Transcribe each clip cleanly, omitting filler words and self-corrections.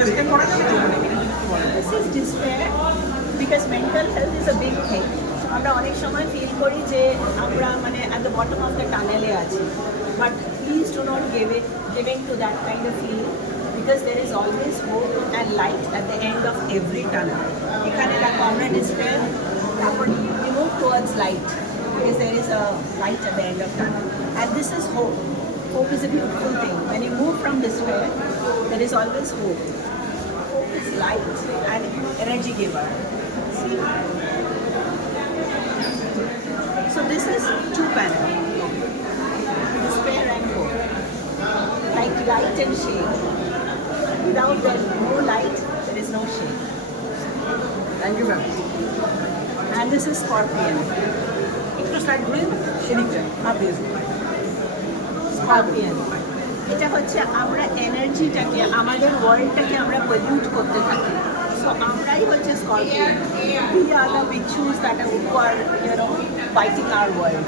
This is despair because mental health is a big thing. আমরা অনেক সময় feel করি যে আমরা মানে at the bottom of the tunnel এ আছি, but please do not give in to that kind of feeling because there is always hope and light at the end of every tunnel. এখানে দেখো আমরা despair, তারপর we move towards light because there is a light at the end of tunnel, and this is hope. Hope is a beautiful thing. When you move from despair, there is always hope. Hope is light and energy giver. See? So this is two panels. Despair and hope. Like light and shade. Without the no light, there is no shade. Thank you, ma'am. And this is Scorpion. একটু side ঘুরে সেদিকটা please. Scorpion. এটা হচ্ছে আমরা এনার্জিটাকে, আমাদের ওয়ার্ল্ডটাকে আমরা pollute করতে থাকি। সো আমরাই হচ্ছে scorpion. We are the bichus that are who are, you know, fighting our world.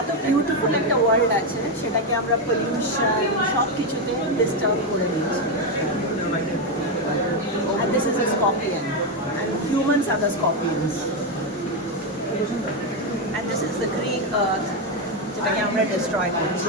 এত বিউটিফুল একটা ওয়ার্ল্ড আছে, সেটাকে আমরা পলিউশন সব কিছুতে ডিস্টার্ব করে দিচ্ছি। And this is a scorpion. And humans are the scorpions. And this is the green earth, যেটাকে আমরা destroy করছি।